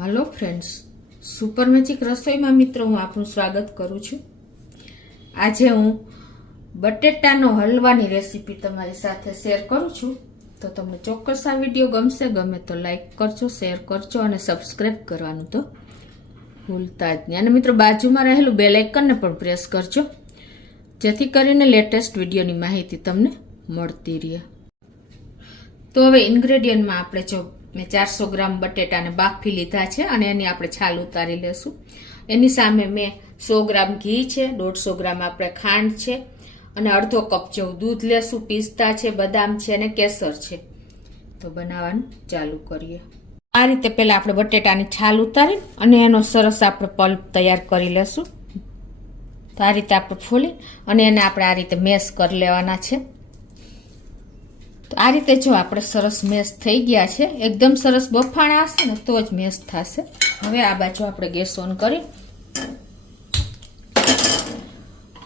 Hello friends, super magic रसोई में मित्रों हूँ आपनु स्वागत करूँ छूं। आज हूँ बटेटानो हलवानी रेसिपी तमारी साथे शेर करूँ छूं। तो तमने चोक्कस आ विडियो गमशे, गमे तो लाइक करजो, शेर करजो और सब्सक्राइब करवानुं तो भूलता ज नहीं। अने मित्रों बाजुमां रहेलुं बेल आइकन ने पण प्रेस करजो, जेथी करीने लेटेस्ट विडियोनी माहिती तमने मळती रहे। तो हवे इन्ग्रेडियंट में आपणे जो मैं 400 ग्राम बटेटा ने बाफी लीधा है और एनी आपणे छाल उतारी लेशुं। एनी सामे मैं 100 ग्राम घी है, 150 ग्राम आपणे खांड है और अर्धो कप जेवुं दूध लेशुं। पिस्ता है, बदाम है और केसर है। तो बनाववानुं चालू करीए। आ रीते पहेला आपणे बटेटानी छाल उतारी अने एनो सरस आपणे पल्प तैयार करी लेशुं। तो आ रीते आपणे फोली अने एने आपणे आ रीते मेश कर लेवाना छे। तो आ रीते जो आपणे सरस मेश थई गया है, एकदम सरस बफाणा हशे ने तो ज मेश थशे। हवे आ बाजु आपणे गैस ऑन करी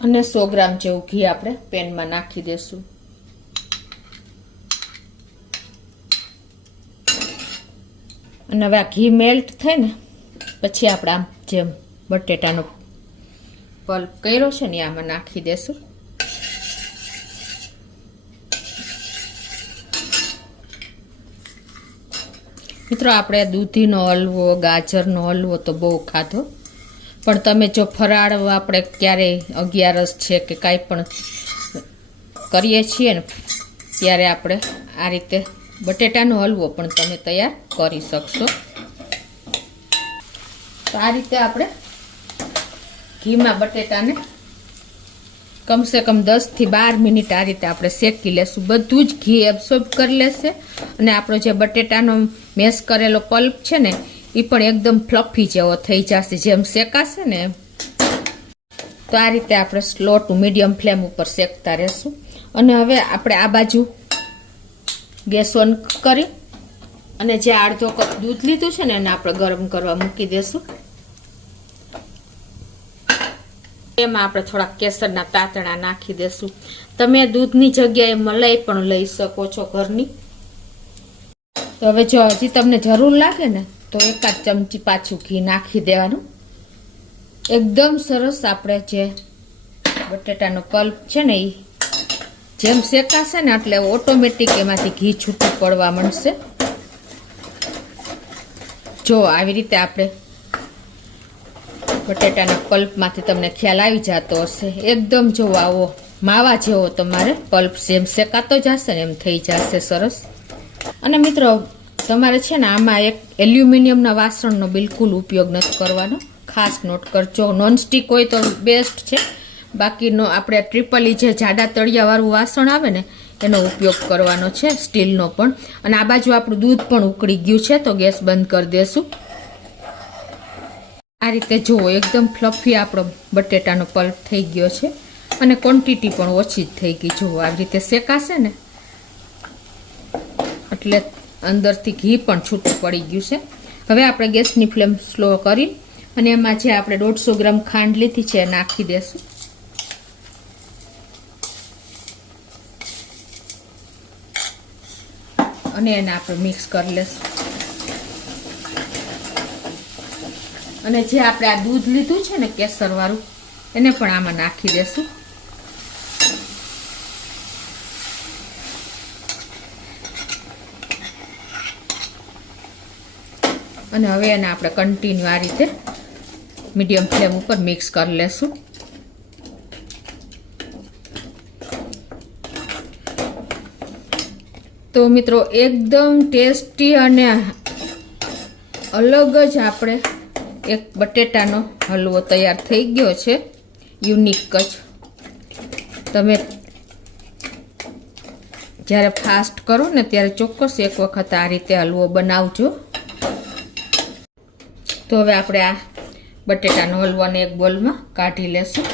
अने 100 ग्राम जेवुं घी आपणे पेन में नाखी देशुं। अने हवे आ घी मेल्ट थाय ने पछी आपणे आम जेम बटेटानो पल्प कर्यो छे ने आमां नाखी देशुं। मित्रों आपणे दूधीनो हलवो, गाजरनो हलवो तो बहु खाधो, पण तमे जो फराळ आपणे क्यारे 11 छे के कांई पण करीए छीए ने त्यारे आपणे आ रीते बटेटानो हलवो पण तमे तैयार करी शकशो। तो आ रीते आपणे घीमां बटेटाने कम से कम 10 થી 12 मिनिट आ रीते आपणे शेकी लेशुं। बधुं ज घी एब्सोर्ब कर लेशे अने आपणो जे बटेटानो मेश करेलो पल्प छे ने ई पण एकदम फ्लफी जेवो थई जशे, जेम शेकाशे ने। तो आ रीते आपणे स्लो टू मीडियम फ्लेम उपर शेकता रहेशुं। अने हवे आपणे आ बाजु गैस ऑन करी अने जे अर्धो कप दूध लीधुं छे ने एने आपणे गरम करवा मूकी देशुं। एमां आपणे थोड़ा केसरना तातણા नाखी देशुं। तमे दूधनी जग्याए मलाई पण लई शको छो घरनी। तो हवे जो हजी तमने जरूर लागे ने तो 1 चमची पाछुं घी नाखी देवानुं। एकदम सरस आपणे जे बटेटानो पल्प छे ने ई जेम शेकाशे ने એટલે ઓટોમેટિક એમાંથી ઘી છૂટું પડવા માંડશે। જો આવી રીતે આપણે बटेटाना पल्प मांथी तमने ख्याल आवी जातो हशे। एकदम जो आवो मावा जेवो तमारे पल्प जेम शेकातो जशे ने एम थई जशे सरस। अने मित्रों तमारे छे ने आमां एक एल्युमिनियमना वासणनो बिलकुल उपयोग नथी करवानो, खास नोट करजो। नॉनस्टिक होय तो बेस्ट छे, बाकीनो आपणे ट्रिपल ई जे जाडा तळियावाळुं वासण आवे ने एनो उपयोग करवानो छे, स्टीलनो पण। अने आ बाजु आपणुं दूध पण उकળી गयुं छे तो गैस बंध कर देशुं। आ रीते जो एकदम फ्लफी आपणो बटेटानो पल्प थई गयो छे अने क्वोंटिटी पण ओછી थई गई। जो आ रीते शेकाशे ने એટલે अंदरथी घी पण छूटું पड़ी गयुं छे। हवे आपणे गैसनी फ्लेम स्लो करी अने एमां जे आपणे 150 ग्राम खांड लीधी छे नाखी देशुं। अने एने आपणे मिक्स करी लेशुं। अने जे आपणे आ दूध लीधुं छे ने केसर वाळुं एने पण आमां नाखी देशुं। अने हवे एने आपणे कन्टिन्यू आ रीते मीडियम फ्लेम उपर मिक्स करी लेशुं। तो मित्रों एकदम टेस्टी अने अलग ज आपणे एक बटेटानो हलवो तैयार थई गयो छे, यूनिक ज। तमे ज्यारे फास्ट करो ने त्यारे चोक्कस एक वखत आ रीते हलवो बनावजो। तो हवे आपणे आ बटेटानो हलवाने एक बोलमां काढी लेशुं।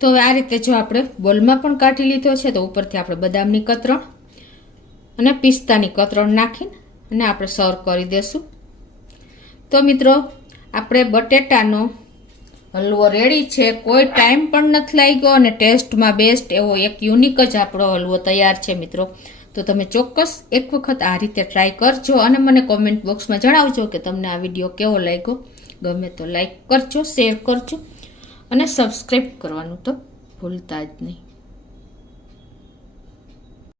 तो हवे आ रीते जो आपणे बोलमां पण काढी लीधो छे तो उपरथी आपणे बदामनी कतरण अने पिस्तानी कतरण नाखीने अने आपणे सर्व करी देशुं। तो मित्रों आपणे बटेटानो हलवो रेडी छे। कोई टाइम पण नथी लाग्यो अने टेस्ट में बेस्ट एवो एक यूनिक ज आपणो हलवो तैयार छे मित्रों। તો તમે ચોક્કસ એક વખત આ રીતે ટ્રાય કરજો અને મને કોમેન્ટ બોક્સમાં જણાવજો કે તમને આ વિડીયો કેવો લાગ્યો. ગમે તો લાઈક કરજો, શેર કરજો અને સબસ્ક્રાઈબ કરવાનું તો ભૂલતા જ નહીં.